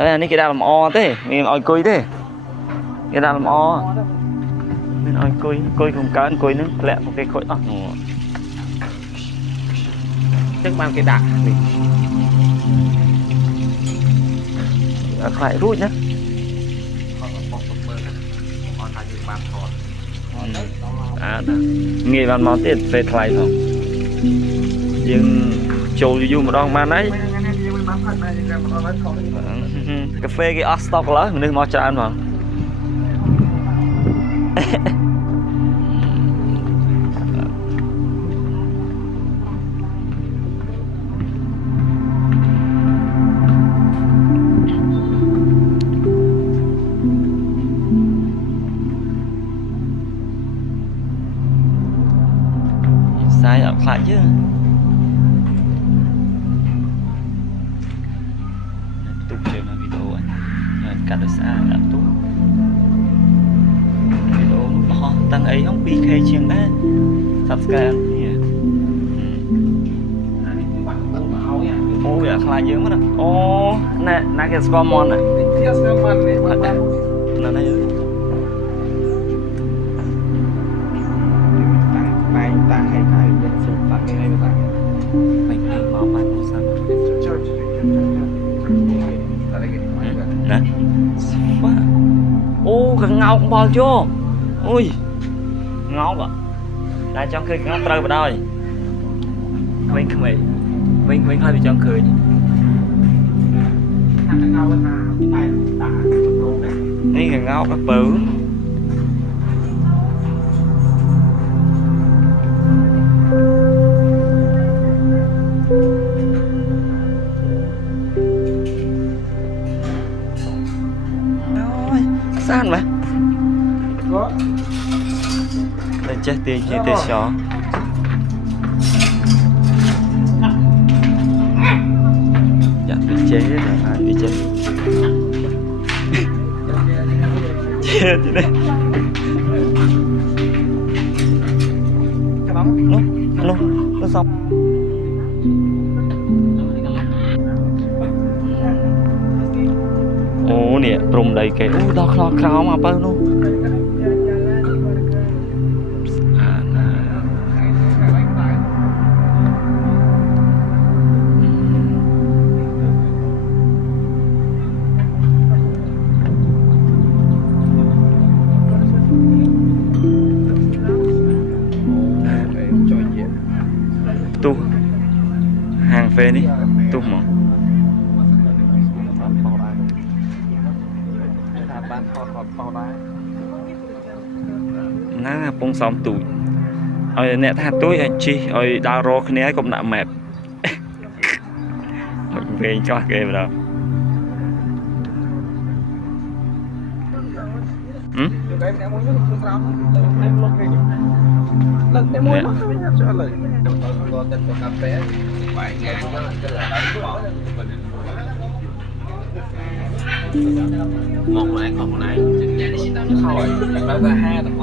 នេះគេដាក់លម្អទេមានឲ្យអង្គុយទេគេដាក់លម្អមានឲ្យអង្គុយក្នុងកើអង្គុយនឹងធ្លាក់ពួកគេខូចអស់ចឹងបានគេដាក់នេះខ្លាចរួចណាអត់បោះទុកមើលណាអត់ថាយើងបានថតងាយបានមកទៀតពេលថ្លៃផងយើងចូលយូរម្ដងបានហើយកាហ្វេគេអស់ស្តុកឡើយមនុស្សមកច្រើនផងសាយអត់ខ្លាចយើងទុកជើងវីដេអូហ្នឹងកាត់ដោយស្អាតដាក់ទុកវីដេអូនោះបោះតាំងអីហ្នឹង 2K ជាងដែរ Subscribe នេះអូវាខ្លាចយើងមកណាអូណាគេស្គាល់មន់ណាគេស្គាល់មន់នេះណាណាបែងតាឲ្យហើយយើងសុំតាគេឲ្យតាបែងមកបានទូរស័ព្ទណាស្វាអូកងោកបលយកអូយងោកតែចង់ឃើញងោកត្រូវបដ ாய் វិញហើយវាចង់ឃើញថាងោថាបែងតាប្រងនេះកងោកបើ Saan mà? Có. Đây chết tiền như tiền chó. Dạ bị chế rồi hả? Bị chế. Chết chứ đây. Cái bóng. Nó xong. Ồ nè, rùng đầy cái đó khó khao mà bao luôn. Tu hàng phê đi, tu mà. Ná bông xóm tụi ôi nè tha túi anh chi ôi đào rô cái này cũng nặng mẹp mình về cho ghê vào đó một lại còn lại khỏi nó là hai tầng